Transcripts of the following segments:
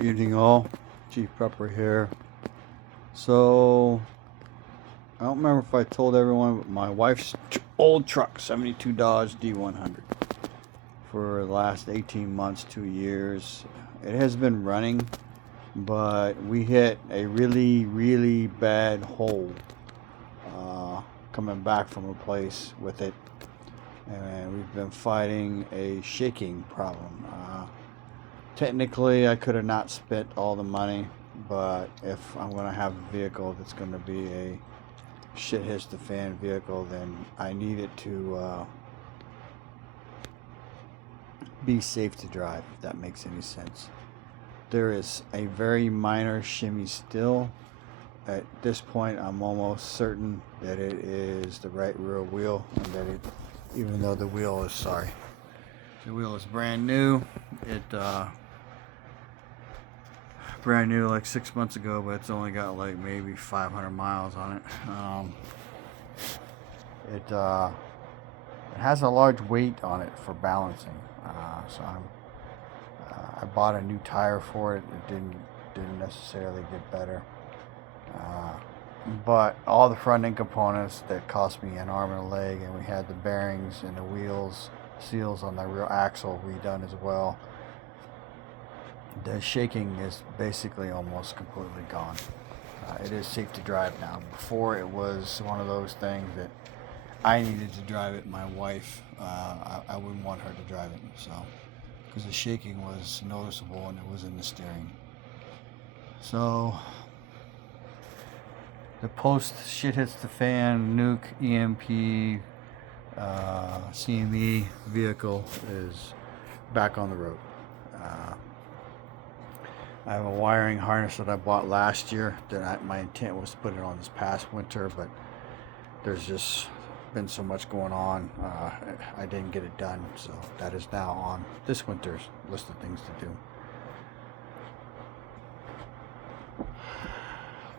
Evening all, Chief Prepper here. So, I don't remember if I told everyone, but my wife's old truck, 72 Dodge D100, for the last 18 months, 2 years. It has been running, but we hit a really bad hole coming back from a place with it. And we've been fighting a shaking problem. Technically, I could have not spent all the money, but if I'm going to have a vehicle that's going to be a shit hits the fan vehicle, then I need it to be safe to drive, if that makes any sense. There is a very minor shimmy still. At this point, I'm almost certain that it is the right rear wheel, and that it, even though the wheel is the wheel is brand new. It brand new like 6 months ago, but it's only got like maybe 500 miles on it. It has a large weight on it for balancing, so I bought a new tire for it. It didn't necessarily get better, but all the front end components that cost me an arm and a leg, and we had the bearings and the wheels seals on the rear axle redone as well. The shaking is basically almost completely gone. It is safe to drive now. Before, it was one of those things that I needed to drive it. My wife, I wouldn't want her to drive it, so because the shaking was noticeable and it was in the steering. So the post shit hits the fan, nuke, EMP, CME vehicle is back on the road. I have a wiring harness that I bought last year that my intent was to put it on this past winter, but there's just been so much going on, I didn't get it done, so that is now on this winter's list of things to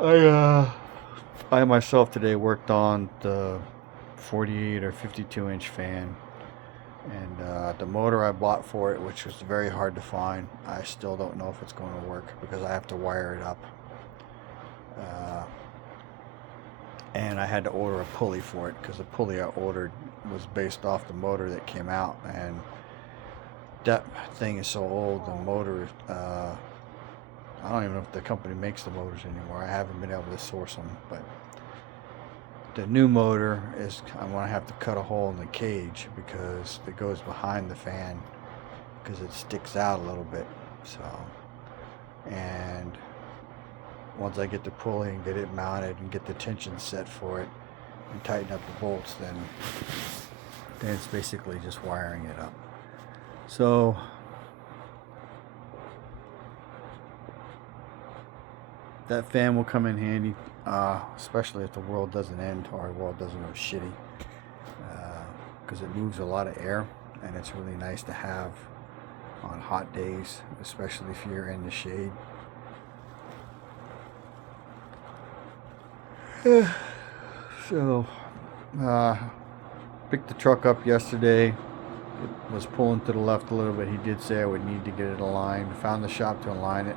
do. I myself today worked on the 48 or 52 inch fan, and the motor I bought for it, which was very hard to find. I still don't know if it's going to work because I have to wire it up, and I had to order a pulley for it because the pulley I ordered was based off the motor that came out, and that thing is so old. The motor, I don't even know if the company makes the motors anymore. I haven't been able to source them, but the new motor is, I'm going to have to cut a hole in the cage because it goes behind the fan because it sticks out a little bit. So, and once I get the pulley and get it mounted and get the tension set for it and tighten up the bolts, then it's basically just wiring it up. So that fan will come in handy, especially if the world doesn't end or the world doesn't go shitty, because it moves a lot of air, and it's really nice to have on hot days, especially if you're in the shade. So, picked the truck up yesterday. It was pulling to the left a little bit. He did say I would need to get it aligned. Found the shop to align it.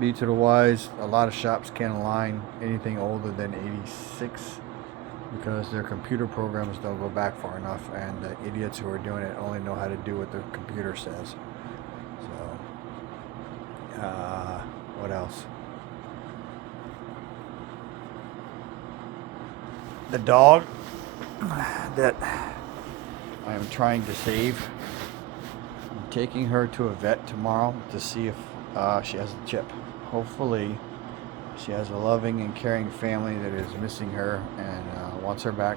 Be to the wise, a lot of shops can't align anything older than 86 because their computer programs don't go back far enough, and the idiots who are doing it only know how to do what the computer says. So, what else? The dog that I am trying to save, I'm taking her to a vet tomorrow to see if she has a chip. Hopefully she has a loving and caring family that is missing her and wants her back.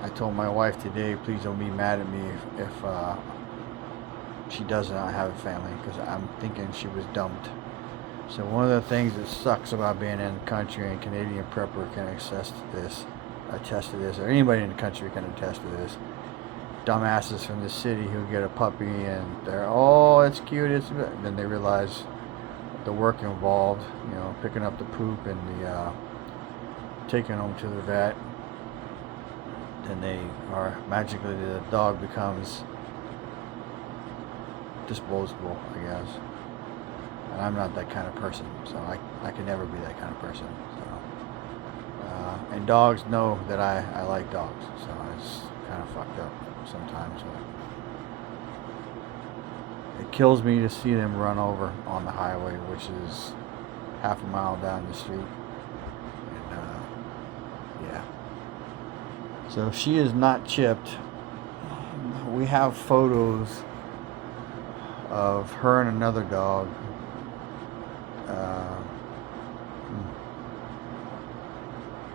I told my wife today, please don't be mad at me if she does not have a family, because I'm thinking she was dumped. So one of the things that sucks about being in the country, and Canadian Prepper can attest to this, or anybody in the country can attest to this, dumbasses from the city who get a puppy and they're, oh, it's cute, then they realize the work involved, picking up the poop and the taking them to the vet. Then they are magically, the dog becomes disposable, I guess. And I'm not that kind of person, so I can never be that kind of person. So, and dogs know that I like dogs, so it's kind of fucked up sometimes. It kills me to see them run over on the highway, which is half a mile down the street. And yeah. So she is not chipped. We have photos of her and another dog.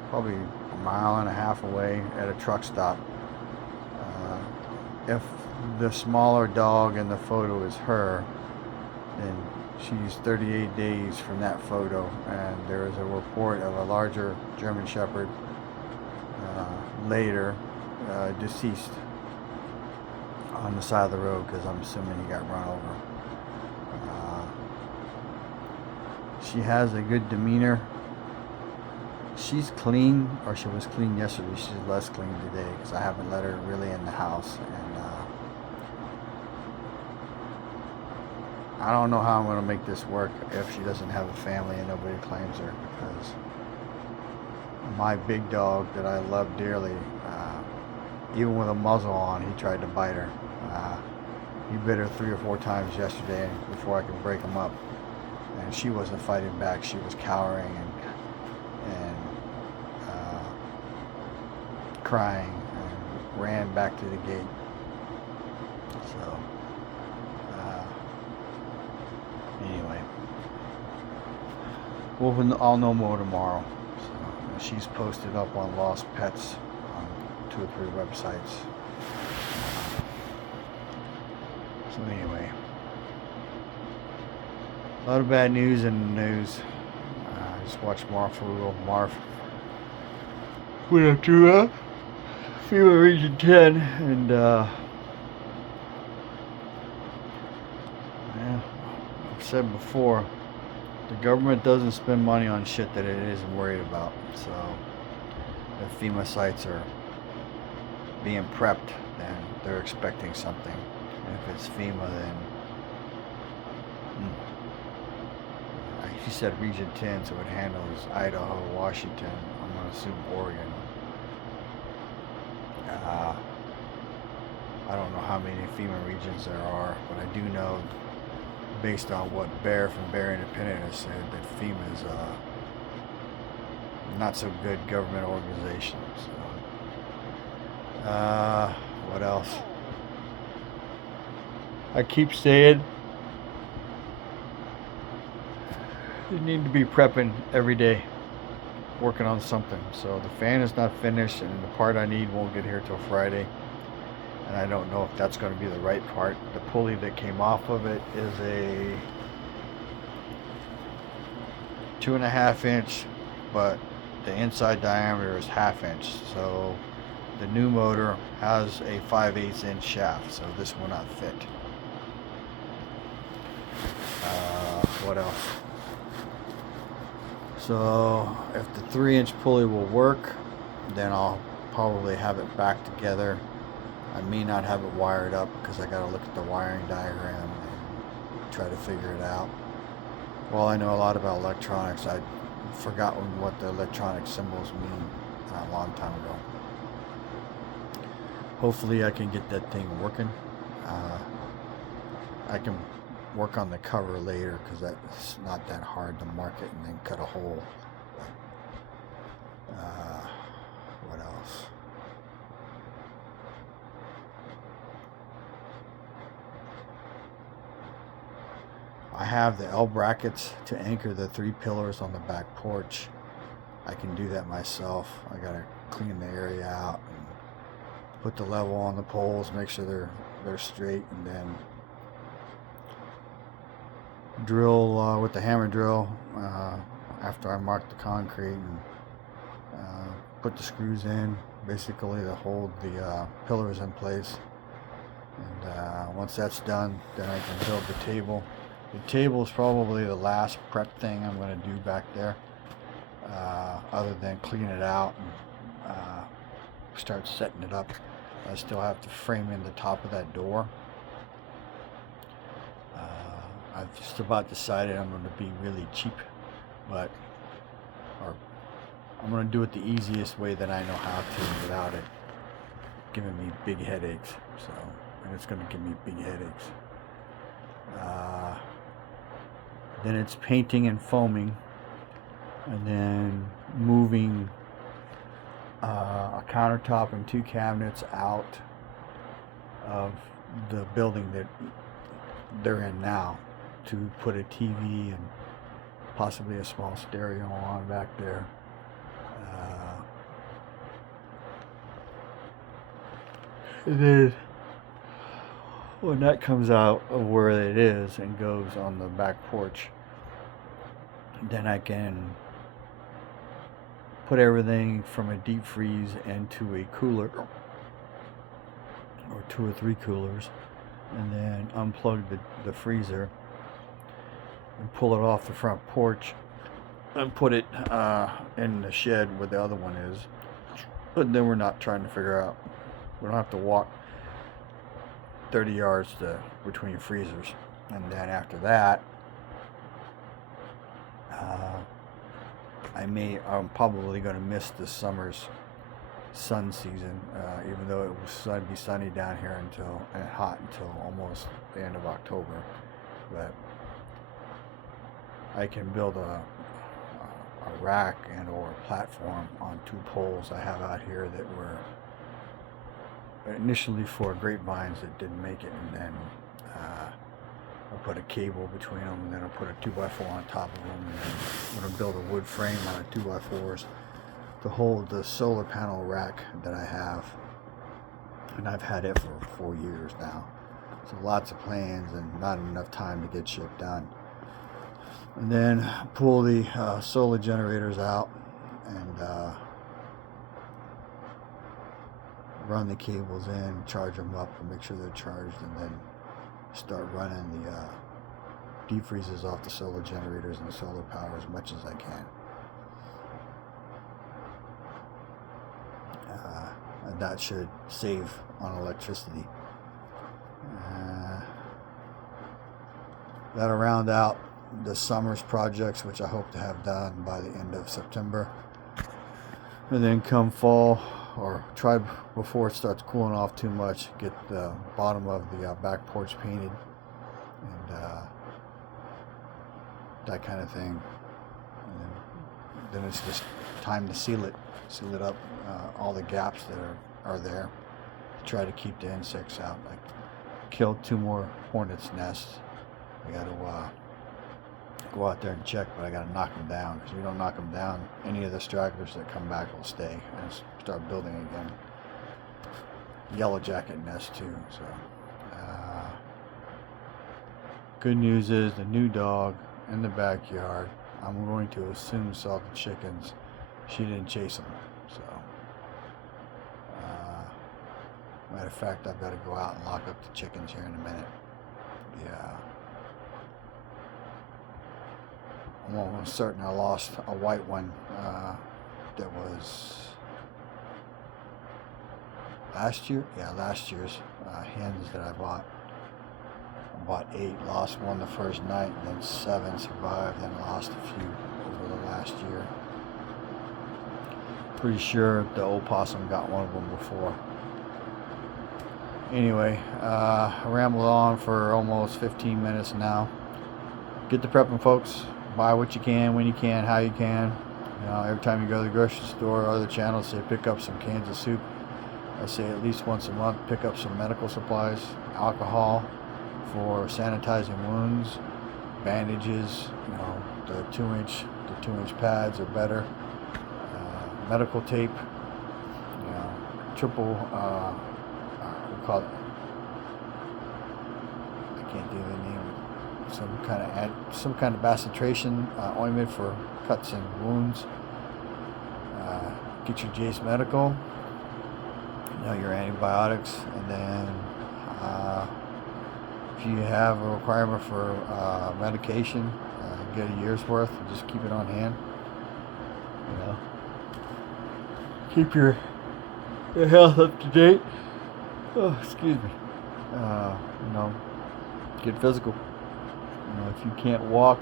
Probably a mile and a half away at a truck stop. If the smaller dog in the photo is her, then she's 38 days from that photo, and there is a report of a larger German Shepherd later deceased on the side of the road, because I'm assuming he got run over. She has a good demeanor. She's clean, or she was clean yesterday. She's less clean today because I haven't let her really in the house. And I don't know how I'm going to make this work if she doesn't have a family and nobody claims her, because my big dog that I love dearly, even with a muzzle on, he tried to bite her. He bit her 3 or 4 times yesterday before I could break him up. And she wasn't fighting back. She was cowering and crying and ran back to the gate. So anyway, I'll know more tomorrow. So she's posted up on Lost Pets on 2 or 3 websites. So anyway, a lot of bad news in the news. I just watched Marv went up to FEMA Region 10, and yeah, I've said before, the government doesn't spend money on shit that it isn't worried about. So if FEMA sites are being prepped, then they're expecting something. And if it's FEMA, then he said Region 10, so it handles Idaho, Washington, I'm going to assume Oregon. I don't know how many FEMA regions there are, but I do know, based on what Bear from Bear Independent has said, that FEMA is not so good government organization. So, what else? I keep saying you need to be prepping every day, working on something. So the fan is not finished, and the part I need won't get here till Friday. And I don't know if that's going to be the right part. The pulley that came off of it is a 2.5 inch, but the inside diameter is 1/2 inch. So the new motor has a 5/8 inch shaft, so this will not fit. What else? So if the 3-inch pulley will work, then I'll probably have it back together. I may not have it wired up because I got to look at the wiring diagram and try to figure it out. Well, I know a lot about electronics. I'd forgotten what the electronic symbols mean a long time ago. Hopefully I can get that thing working. I can work on the cover later because that's not that hard to mark it and then cut a hole. What else? I have the L brackets to anchor the 3 pillars on the back porch. I can do that myself. I gotta clean the area out and put the level on the poles, make sure they're straight, and then drill with the hammer drill after I mark the concrete, and put the screws in basically to hold the pillars in place. And once that's done, then I can build the table. The table is probably the last prep thing I'm going to do back there, other than clean it out and start setting it up. I still have to frame in the top of that door. just about decided I'm going to be really cheap, but or I'm going to do it the easiest way that I know how to without it giving me big headaches. So, and it's going to give me big headaches. Then it's painting and foaming, and then moving a countertop and 2 cabinets out of the building that they're in now to put a TV and possibly a small stereo on back there. And then when that comes out of where it is and goes on the back porch, then I can put everything from a deep freeze into a cooler, or 2 or 3 coolers, and then unplug the freezer and pull it off the front porch and put it in the shed where the other one is. But then we're not trying to figure out, we don't have to walk 30 yards between freezers. And then after that, I'm probably going to miss this summer's sun season, even though it was going to be sunny down here and hot until almost the end of October. But I can build a rack and or a platform on 2 poles I have out here that were initially for grapevines that didn't make it, and then I'll put a cable between them, and then I'll put a 2x4 on top of them, and then I'm going to build a wood frame out of 2x4s to hold the solar panel rack that I have, and I've had it for 4 years now. So lots of plans and not enough time to get shit done. And then pull the solar generators out and run the cables in, charge them up and make sure they're charged, and then start running the deep freezes off the solar generators and the solar power as much as I can. And that should save on electricity. That'll round out the summer's projects, which I hope to have done by the end of September. And then come fall, or try before it starts cooling off too much, get the bottom of the back porch painted and that kind of thing. And then it's just time to seal it up, all the gaps that are there, try to keep the insects out. I killed 2 more hornets' nests. I got to go out there and check, but I got to knock them down, because if you don't knock them down, any of the stragglers that come back will stay and start building again. Yellow jacket nest too. So good news is the new dog in the backyard, I'm going to assume saw the chickens. She didn't chase them. So matter of fact, I've got to go out and lock up the chickens here in a minute. Yeah. I'm almost certain I lost a white one that was last year. Yeah, last year's hens that I bought. I bought 8, lost one the first night, and then 7 survived, then lost a few over the last year. Pretty sure the old possum got one of them before. Anyway, I rambled on for almost 15 minutes now. Get to prepping, folks. Buy what you can, when you can, how you can. You know, every time you go to the grocery store or other channels say pick up some cans of soup. I say at least once a month pick up some medical supplies, alcohol for sanitizing wounds, bandages, you know, the 2-inch pads are better, medical tape, you know, triple, we call it, I can't think of the name, some kind of bacitration ointment for cuts and wounds. Get your Jace Medical, you know, your antibiotics, and then if you have a requirement for medication, get a year's worth and just keep it on hand. You know, keep your health up to date. Oh, excuse me. You know, get physical. You know, if you can't walk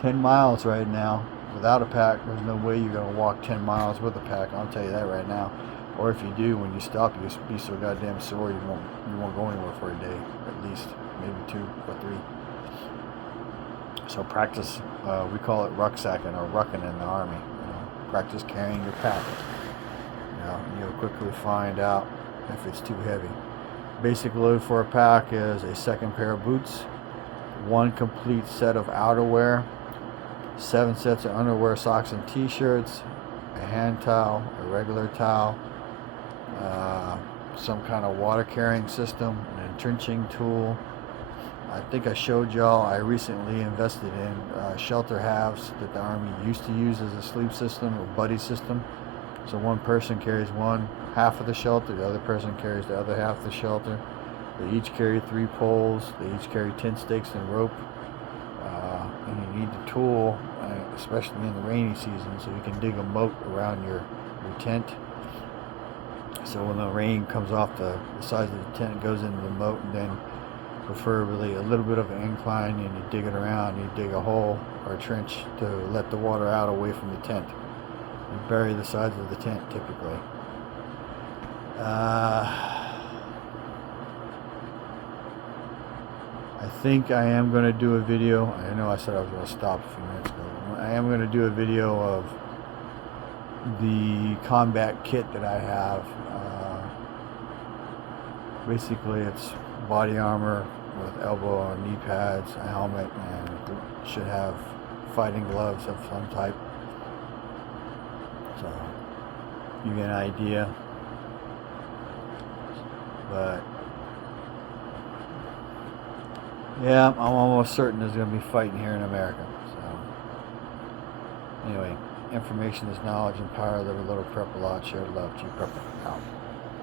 10 miles right now without a pack, there's no way you're going to walk 10 miles with a pack. I'll tell you that right now. Or if you do, when you stop, you'll be so goddamn sore you won't go anywhere for a day, at least, maybe 2 or 3. So practice, we call it rucksacking or rucking in the Army. You know, practice carrying your pack. You know, and you'll quickly find out if it's too heavy. Basic load for a pack is a second pair of boots, 1 complete set of outerwear, 7 sets of underwear, socks, and t-shirts, a hand towel, a regular towel, some kind of water carrying system, an entrenching tool. I think I showed y'all I recently invested in shelter halves that the Army used to use as a sleep system or buddy system. So one person carries one half of the shelter, the other person carries the other half of the shelter. They each carry 3 poles, they each carry 10 stakes and rope. And you need the tool, especially in the rainy season, so you can dig a moat around your tent. So when the rain comes off the sides of the tent, it goes into the moat, and then preferably a little bit of an incline, and you dig it around, you dig a hole or a trench to let the water out away from the tent. You bury the sides of the tent typically. I think I am going to do a video. I know I said I was going to stop a few minutes ago. I am going to do a video of the combat kit that I have. Basically, it's body armor with elbow and knee pads, a helmet, and should have fighting gloves of some type. So you get an idea. But yeah, I'm almost certain there's going to be fighting here in America. So anyway, information is knowledge and power. Live a little, prep a lot, share love, G Prepper out.